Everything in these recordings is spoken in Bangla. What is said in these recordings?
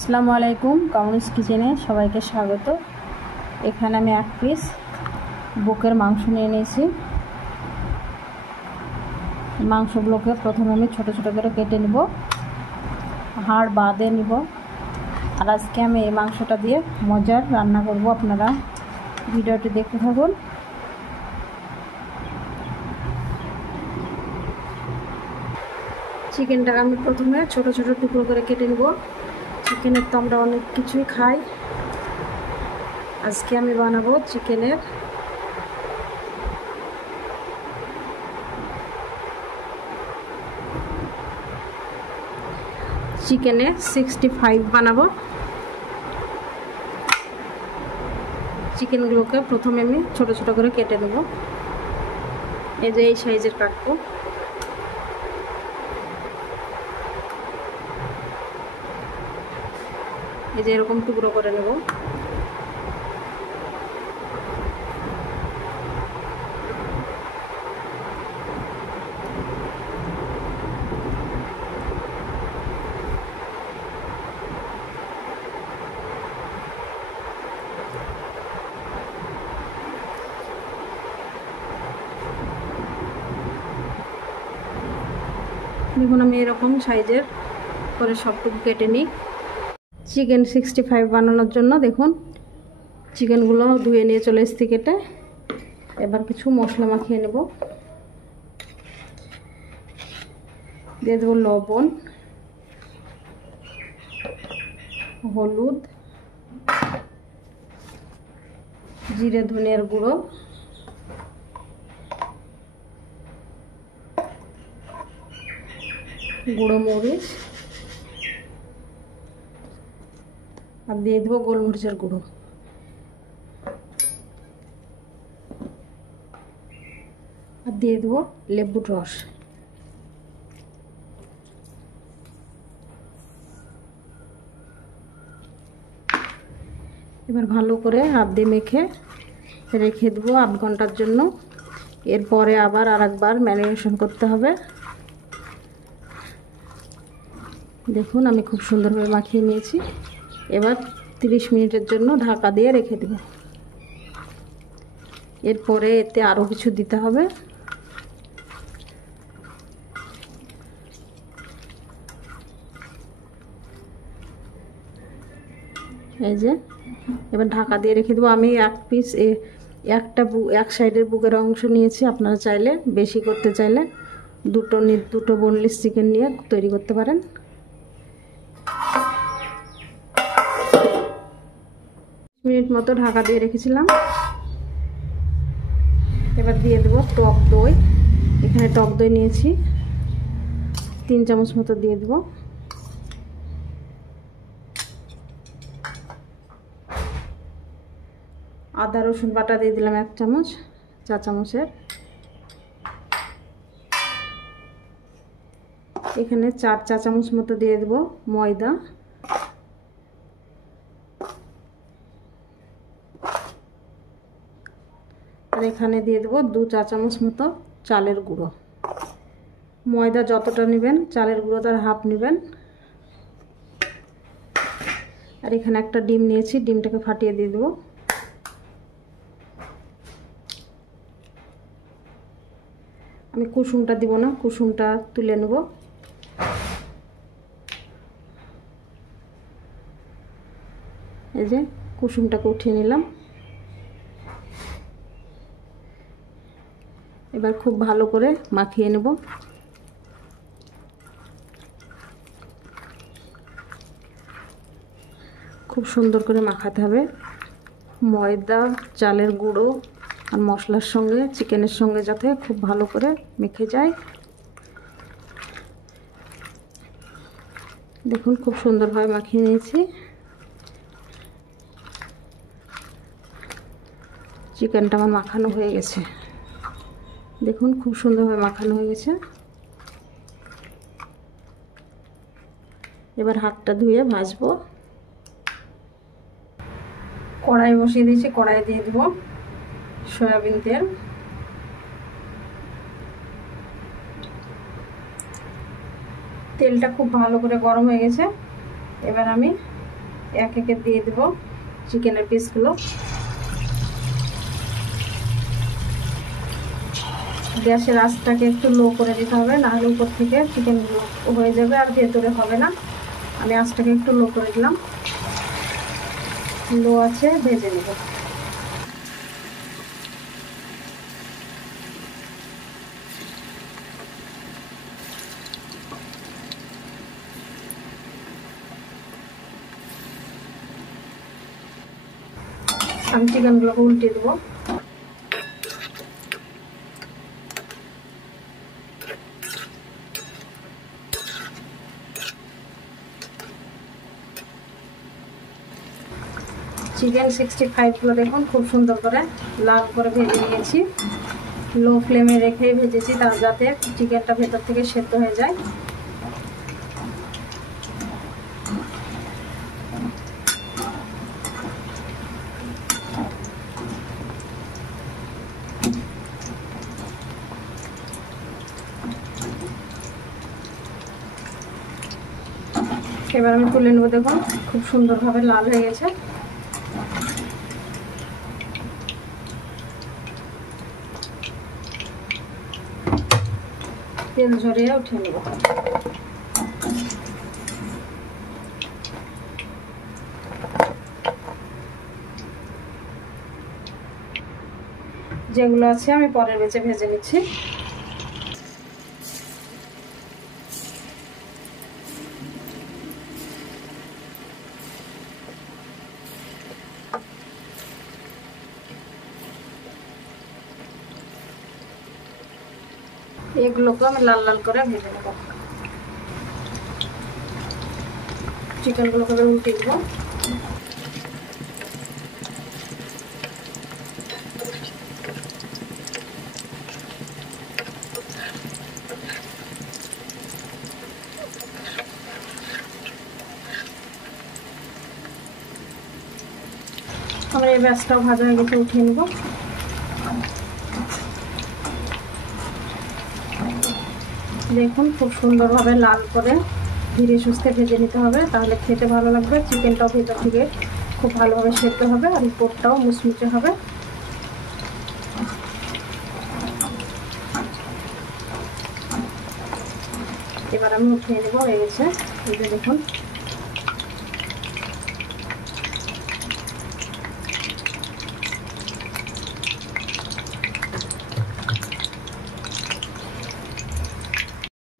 আসসালামু আলাইকুম, কামরুস কিচেনে সবাইকে স্বাগত। এখানে আমি 1 পিস বুকের মাংস নিয়ে নিয়েছি। মাংসগুলোকে প্রথমে আমি ছোট ছোট করে কেটে নেব, হাড় বাদে নিব। আর আজকে আমি এই মাংসটা দিয়ে মজার রান্না করব। আপনারা ভিডিওটি দেখতে থাকুন। চিকেনটাকে আমি প্রথমে ছোট ছোট টুকরো করে কেটে নেব। চিকেনের তো আমরা অনেক কিছুই খাই, আজকে আমি বানাবো চিকেনের চিকেনে 65 বানাবো। চিকেনগুলোকে প্রথমে আমি ছোট ছোট করে কেটে নেব। এই যে এই সাইজের কাটবো। এই যে এরকম টুকরো করে নেব। দেখুন আমি এরকম সাইজের করে সবটুকু কেটে নিই। চিকেন 65 বানানোর জন্য দেখুন চিকেনগুলো ধুয়ে নিয়ে চলে এসেছি কেটে। এবার কিছু মশলা মাখিয়ে নেব। দিয়ে দেবো লবণ, হলুদ, জিরে ধনিয়ার গুঁড়ো, গুঁড়ো মরিচ, আর দিয়ে দেবো গোলমরিচের গুঁড়ো। আর দিয়ে দেবো লেবুর রস। এবার ভালো করে হাত দিয়ে মেখে রেখে দেবো 8 ঘন্টার জন্য। এরপরে আবার আরেকবার ম্যারিনেশন করতে হবে। দেখুন আমি খুব সুন্দরভাবে মাখিয়ে নিয়েছি। এবার 30 মিনিটের জন্য ঢাকা দিয়ে রেখে দেব। এরপরে এতে আরও কিছু দিতে হবে। এই যে এবার ঢাকা দিয়ে রেখে দেবো। আমি 1 পিস এক সাইডের বুকের অংশ নিয়েছি। আপনারা চাইলে বেশি করতে চাইলে দুটো বোনলেস চিকেন নিয়ে তৈরি করতে পারেন। মিনিট মতো ঢাকা দিয়ে রেখেছিলাম। এবার দিয়ে দেবো টক দই। এখানে টক দই নিয়েছি 3 চামচ মতো দিয়ে দেবো। আদা রসুন বাটা দিয়ে দিলাম 1 চামচ, চা চামচের। এখানে 4 চা চামচ মতো দিয়ে দেবো ময়দা। আর এখানে দিয়ে দেবো 2 চা চামচ মতো চালের গুঁড়ো। ময়দা যতটা নেবেন চালের গুঁড়ো তার হাফ নেবেন। আর এখানে একটা ডিম নিয়েছি, ডিমটাকে ফাটিয়ে দিয়ে দেবো। আমি কুসুমটা দিব না, কুসুমটা তুলে নেব। এই যে কুসুমটাকে উঠিয়ে নিলাম। এবার খুব ভালো করে মাখিয়ে নেব। খুব সুন্দর করে মাখাতে হবে। ময়দা, চালের গুঁড়ো আর মশলার সঙ্গে চিকেনের সঙ্গে যাতে খুব ভালো করে মেখে যায়। দেখুন খুব সুন্দরভাবে মাখিয়ে নিয়েছি। চিকেনটা আমার মাখানো হয়ে গেছে। দেখুন খুব সুন্দরভাবে মাখানো হয়ে গেছে। এবার হাতটা ধুয়ে ভাজবো। কড়াই বসিয়ে দিয়েছি, কড়াই দিয়ে দেবো সয়াবিন তেল। তেলটা খুব ভালো করে গরম হয়ে গেছে। এবার আমি এক একে দিয়ে দেব চিকেনের পিসগুলো। গ্যাসের আঁচটাকে একটু লো করে দিতে হবে, নাহলে উপর থেকে চিকেনগুলো হয়ে যাবে আর ভেতরে হবে না। আমি আঁচটাকে একটু লো করে দিলাম, লো আছে ভেজে নেব। আমি চিকেনগুলোকে উল্টে দেবো। চিকেন 65গুলো দেখুন খুব সুন্দর করে লাল করে ভেজে নিয়েছি। লো ফ্লেমে রেখেই ভেজেছি, তার যাতে চিকেনটা ভেতর থেকে সেদ্ধ হয়ে যায়। এবার আমি তুলে নেবো। দেখুন খুব সুন্দরভাবে লাল হয়ে গেছে। তেল ঝরিয়ে উঠিয়ে নেব। যেগুলো আছে আমি পরের বেচে ভেজে নিচ্ছি। এগুলোকে আমি লাল লাল করে ভেজে নেব। চিকেনগুলোকে উল্টে দেবো। আমার এই ব্যাসটাও ভাজা হয়ে গেছে, উঠিয়ে নেব। দেখুন খুব সুন্দরভাবে লাল করে ধীরে সুস্থে ভেজে নিতে হবে, তাহলে খেতে ভালো লাগবে। চিকেনটাও ভেতর থেকে খুব ভালোভাবে সেদ্ধ হবে আর উপরটাও মুচমুচে হবে। এবার আমি উঠিয়ে নেব, হয়ে গেছে। এই যে দেখুন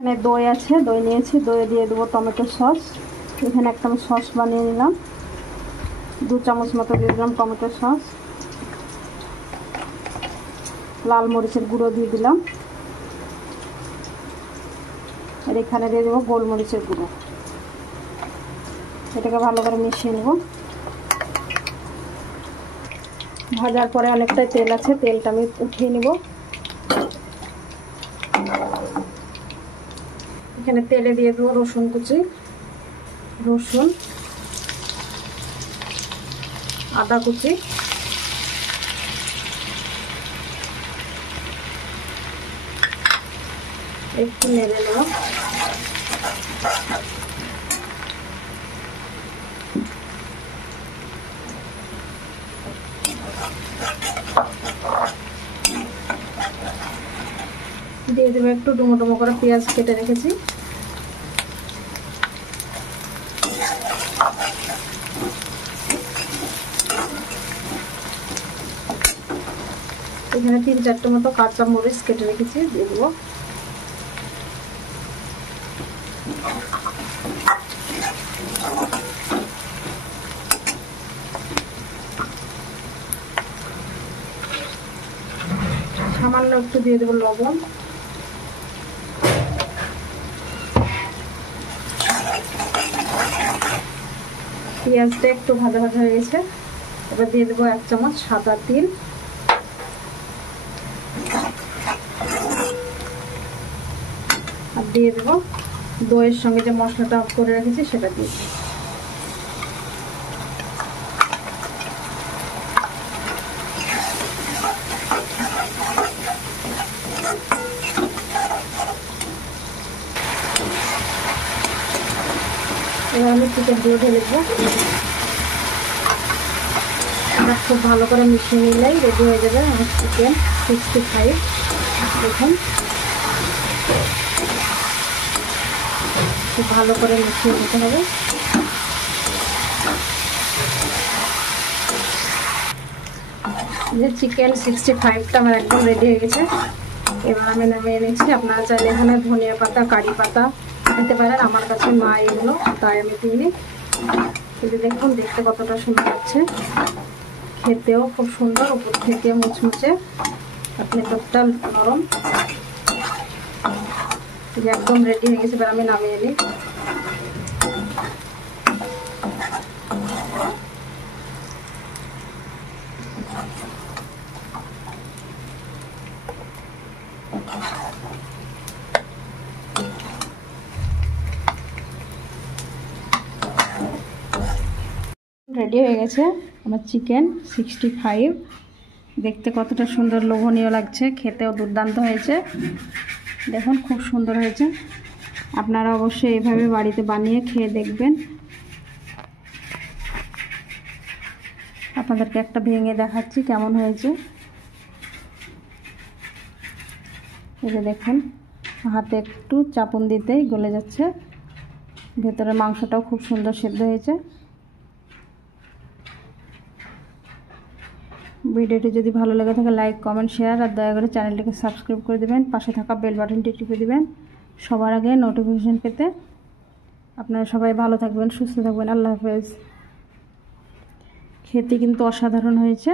এখানে দই আছে, দই নিয়েছি, দই দিয়ে দেবো টমেটো সস। এখানে একটা আমি সস বানিয়ে নিলাম, 2 চামচ মতো দিয়ে দিলাম টমেটো সস। লাল মরিচের গুঁড়ো দিয়ে দিলাম, আর এখানে দিয়ে দেবো গোলমরিচের গুঁড়ো। এটাকে ভালো করে মিশিয়ে নেব। ভাজার পরে অনেকটাই তেল আছে, তেলটা আমি উঠিয়ে নেব। এখানে তেলে দিয়ে দেবো রসুন কুচি, রসুন, আদা কুচি, একটু নেড়ে নেব। দিয়ে দেবো একটু ডুমো ডুমো করে পেঁয়াজ কেটে রেখেছি। এখানে 3-4টে মতো কাঁচা মরিচ কেটে রেখেছি, দিয়ে দেবো। সামান্য একটু দিয়ে দেবো লবণ। পেঁয়াজটা একটু ভাজা ভাজা হয়ে গেছে, এবার দিয়ে দেবো 1 চামচ সাদা তিল, আর দিয়ে দেবো দইয়ের সঙ্গে যে মশলাটা করে রেখেছি সেটা দিয়ে। এবার আমি চিকেনগুলো ঢেলে দেবো। আমরা খুব ভালো করে মিশিয়ে নিলেই রেডি হয়ে যাবে আমার চিকেন 65। দেখুন খুব ভালো করে মিশিয়ে নিতে হবে। যে চিকেন 65টা আমার একদম রেডি হয়ে গেছে। এবার আমি নামিয়ে নিচ্ছি। আপনারা চাইলে এখানে ধনিয়া পাতা, কারি পাতা দিতে পারেন, আমার কাছে মা এগুলো, তাই আমি দিইনি। কিন্তু দেখুন দেখতে কতটা সুন্দর লাগছে, খেতেও খুব সুন্দর, উপর থেকে মুচমুচে, আপনি টোটাল নরম। একদম রেডি হয়ে গেছে। এবার আমি নামিয়ে নিই। রেডি হয়ে গেছে আমার চিকেন 65। দেখতে কতটা সুন্দর লোভনীয় লাগছে, খেতেও দুর্দান্ত হয়েছে। দেখুন খুব সুন্দর হয়েছে। আপনারা অবশ্যই এভাবে বাড়িতে বানিয়ে খেয়ে দেখবেন। আপনাদেরকে একটা ভেঙে দেখাচ্ছি কেমন হয়েছে। এই যে দেখুন, হাতে একটু চাপুন দিতেই গলে যাচ্ছে। ভেতরের মাংসটাও খুব সুন্দর সেদ্ধ হয়েছে। ভিডিওটি যদি ভালো লেগে থাকে লাইক, কমেন্ট, শেয়ার আর দয়া করে চ্যানেলটিকে সাবস্ক্রাইব করে দেবেন। পাশে থাকা বেল বাটনটি টিপে দেবেন সবার আগে নোটিফিকেশন পেতে। আপনারা সবাই ভালো থাকবেন, সুস্থ থাকবেন। আল্লাহ হাফেজ। খেতে কিন্তু অসাধারণ হয়েছে।